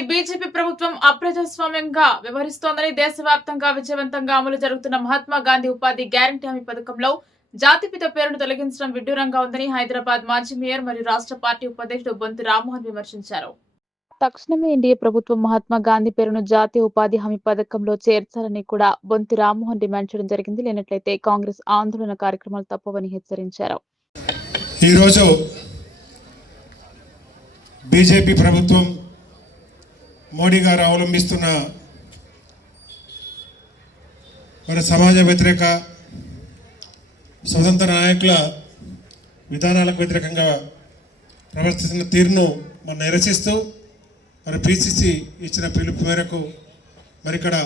కేంద్రంలోని బీజేపీ ప్రభుత్వం అప్రజాస్వామ్యంగా వ్యవహరిస్తోందని దేశవ్యాప్తంగా విజయవంతంగా అమలు జరుగుతున్న మహాత్మా గాంధీ ఉపాధి గ్యారంటీ హామీ పథకంలో జాతిపిత పేరును తొలగించడం విడ్డూరంగా ఉందని హైదరాబాద్ మాజీ మేయర్ మరియు రాష్ట్ర పార్టీ ఉపాధ్యక్షుడు బొంతు రామ్మోహన్ విమర్శించారు. తక్షణమే ఎన్డీఏ ప్రభుత్వం మహాత్మా గాంధీ పేరును జాతీయ ఉపాధి హామీ పథకంలో చేర్చాలని కూడా బొంతి రామ్మోహన్ డిమాండ్ చేయడం జరిగింది. లేనట్లయితే కాంగ్రెస్ ఆందోళన కార్యక్రమాలు తప్పవని హెచ్చరించారు. ఈరోజు బీజేపీ ప్రభుత్వం మోడీ గారు అవలంబిస్తున్న మరి సమాజ వ్యతిరేక స్వతంత్ర నాయకుల విధానాలకు వ్యతిరేకంగా ప్రవర్తిస్తున్న తీరును మనం నిరసిస్తూ మరి పిసిసి ఇచ్చిన పిలుపు మేరకు మరి ఇక్కడ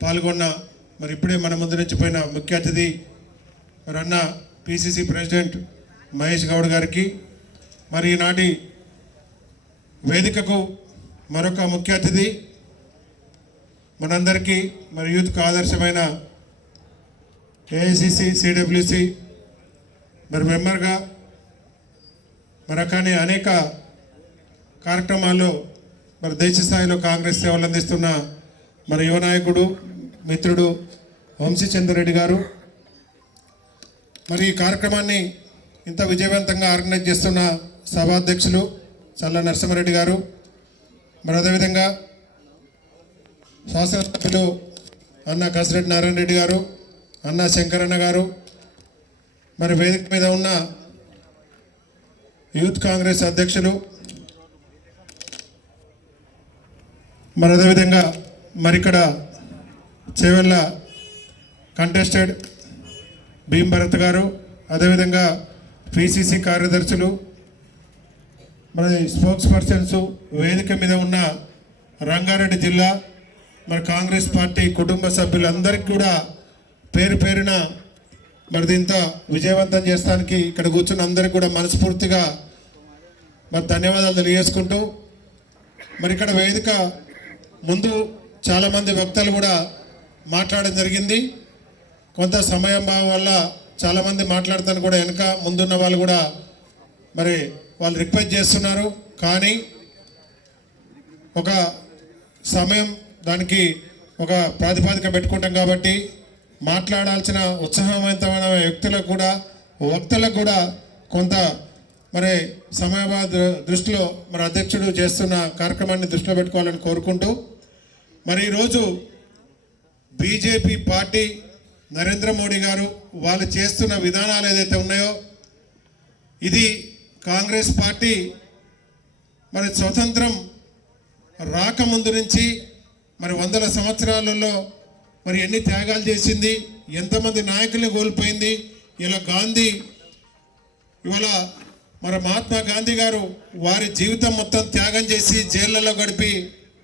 పాల్గొన్న మరి ఇప్పుడే మన ముందు నుంచి పోయిన ముఖ్య అతిథి మరి అన్న పిసిసి ప్రెసిడెంట్ మహేష్ గౌడ్ గారికి మరి ఈనాటి వేదికకు మరొక ముఖ్య అతిథి. మనందరికీ మరి యూత్కు ఆదర్శమైన ఏఐసిసి సిడబ్ల్యూసి మరి మెంబర్గా మరి కానీ అనేక కార్యక్రమాల్లో మరి దేశ స్థాయిలో కాంగ్రెస్ సేవలు అందిస్తున్న మరి యువ నాయకుడు మిత్రుడు వంశీచంద్రరెడ్డి గారు. మరి ఈ కార్యక్రమాన్ని ఇంత విజయవంతంగా ఆర్గనైజ్ చేస్తున్న సభాధ్యక్షులు చల్ల నరసింహారెడ్డి గారు. మరి అదేవిధంగా శాసనసభ్యులు అన్న కసిరెడ్డి నారాయణ రెడ్డి గారు అన్న శంకరన్న గారు మరి వేదిక మీద ఉన్న యూత్ కాంగ్రెస్ అధ్యక్షులు మరి అదేవిధంగా మరి ఇక్కడ చేవెళ్ళ కంటెస్టెడ్ భీమ్ భరత్ గారు అదేవిధంగా పిసిసి కార్యదర్శులు మరి స్పోక్స్ పర్సన్స్ వేదిక మీద ఉన్న రంగారెడ్డి జిల్లా మరి కాంగ్రెస్ పార్టీ కుటుంబ సభ్యులందరికీ కూడా పేరు పేరున మరి దీంతో విజయవంతం చేస్తానికి ఇక్కడ కూర్చున్న అందరికీ కూడా మనస్ఫూర్తిగా మరి ధన్యవాదాలు తెలియజేసుకుంటూ మరి ఇక్కడ వేదిక ముందు చాలామంది వక్తలు కూడా మాట్లాడడం జరిగింది. కొంత సమయం భావం వల్ల చాలామంది మాట్లాడతాను కూడా వెనక ముందున్న వాళ్ళు కూడా మరి వాళ్ళు రిక్వెస్ట్ చేస్తున్నారు కానీ ఒక సమయం దానికి ఒక ప్రాతిపాదిక పెట్టుకుంటాం కాబట్టి మాట్లాడాల్సిన ఉత్సాహవంతమైన వ్యక్తులకు కూడా వక్తలకు కూడా కొంత మరి సమయాబాద్ దృష్టిలో మరి అధ్యక్షుడు చేస్తున్న కార్యక్రమాన్ని దృష్టిలో పెట్టుకోవాలని కోరుకుంటూ మరి ఈరోజు బీజేపీ పార్టీ నరేంద్ర మోడీ గారు వాళ్ళు చేస్తున్న విధానాలు ఏదైతే ఉన్నాయో ఇది కాంగ్రెస్ పార్టీ మరి స్వతంత్రం రాకముందు నుంచి మరి వందల సంవత్సరాలలో మరి ఎన్ని త్యాగాలు చేసింది ఎంతమంది నాయకులు కోల్పోయింది ఇలా గాంధీ ఇవాళ మరి మహాత్మా గాంధీ గారు వారి జీవితం మొత్తం త్యాగం చేసి జైళ్ళలో గడిపి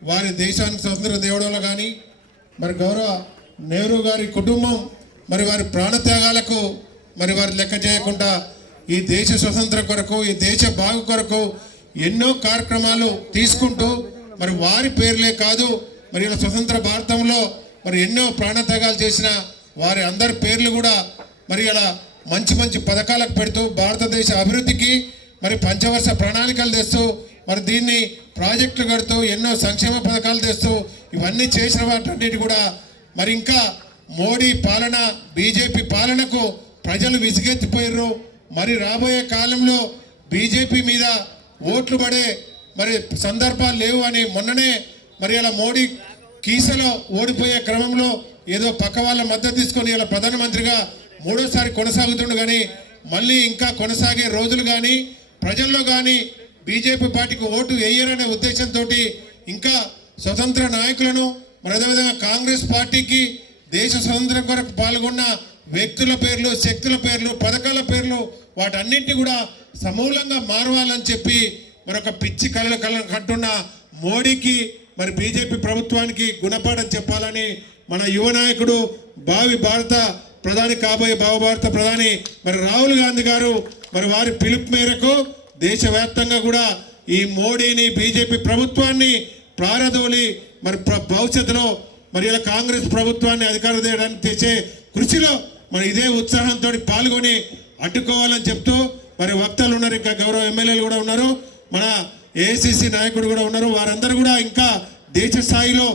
వారి దేశానికి స్వతంత్రం తేవడంలో కానీ మరి గౌరవ నెహ్రూ గారి కుటుంబం మరి వారి ప్రాణత్యాగాలకు మరి వారు లెక్క చేయకుండా ఈ దేశ స్వతంత్రం కొరకు ఈ దేశ బాగు కొరకు ఎన్నో కార్యక్రమాలు తీసుకుంటూ మరి వారి పేర్లే కాదు మరి ఇలా స్వతంత్ర భారతంలో మరి ఎన్నో ప్రాణత్యాగాలు చేసిన వారి అందరి పేర్లు కూడా మరి ఇలా మంచి మంచి పథకాలకు పెడుతూ భారతదేశ అభివృద్ధికి మరి పంచవర్ష ప్రణాళికలు తెస్తూ మరి దీన్ని ప్రాజెక్టులు కడుతూ ఎన్నో సంక్షేమ పథకాలు తెస్తూ ఇవన్నీ చేసిన వాటన్నిటి కూడా మరి ఇంకా మోడీ పాలన బీజేపీ పాలనకు ప్రజలు విసిగెత్తిపోయారు మరి రాబోయే కాలంలో బీజేపీ మీద ఓట్లు పడే మరి సందర్భాలు లేవు అని మొన్ననే మరి అలా మోడీ కీసలో ఓడిపోయే క్రమంలో ఏదో పక్క వాళ్ళ మద్దతు తీసుకొని ఇలా ప్రధానమంత్రిగా మూడోసారి కొనసాగుతుండు కానీ మళ్ళీ ఇంకా కొనసాగే రోజులు కానీ ప్రజల్లో కానీ బీజేపీ పార్టీకి ఓటు వేయరనే ఉద్దేశంతో ఇంకా స్వతంత్ర నాయకులను మరి అదేవిధంగా కాంగ్రెస్ పార్టీకి దేశ స్వతంత్రం కొరకు పాల్గొన్న వ్యక్తుల పేర్లు శక్తుల పేర్లు పథకాల పేర్లు వాటన్నింటినీ కూడా సమూలంగా మారవాలని చెప్పి మరొక పిచ్చి కళలు కళ కంటున్న మోడీకి మరి బీజేపీ ప్రభుత్వానికి గుణపాఠం చెప్పాలని మన యువ నాయకుడు భావి భారత ప్రధాని కాబోయే భావ భారత ప్రధాని మరి రాహుల్ గాంధీ గారు మరి వారి పిలుపు మేరకు దేశవ్యాప్తంగా కూడా ఈ మోడీని బీజేపీ ప్రభుత్వాన్ని ప్రారదోలి మరి ప్ర- భవిష్యత్తులో మరి ఇలా కాంగ్రెస్ ప్రభుత్వాన్ని అధికారం చేయడానికి తెచ్చే కృషిలో మరి ఇదే ఉత్సాహంతో పాల్గొని అడ్డుకోవాలని చెప్తూ మరి వక్తలు ఉన్నారు ఇంకా గౌరవ ఎమ్మెల్యేలు కూడా ఉన్నారు మన ఏఐసిసి నాయకుడు కూడా ఉన్నారు వారందరూ కూడా ఇంకా దేశ స్థాయిలో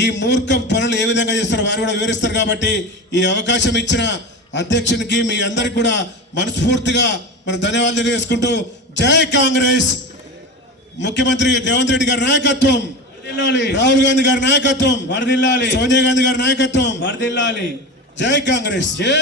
ఈ మూర్ఖం పనులు ఏ విధంగా చేస్తారో వారు కూడా వివరిస్తారు కాబట్టి ఈ అవకాశం ఇచ్చిన అధ్యక్షునికి మీ అందరికి కూడా మనస్ఫూర్తిగా మన ధన్యవాదాలు తెలియజేసుకుంటూ జై కాంగ్రెస్. ముఖ్యమంత్రి రేవంత్ రెడ్డి గారి నాయకత్వం రాహుల్ గాంధీ గారి నాయకత్వం సోనియా గాంధీ గారి నాయకత్వం. జై కాంగ్రెస్. జై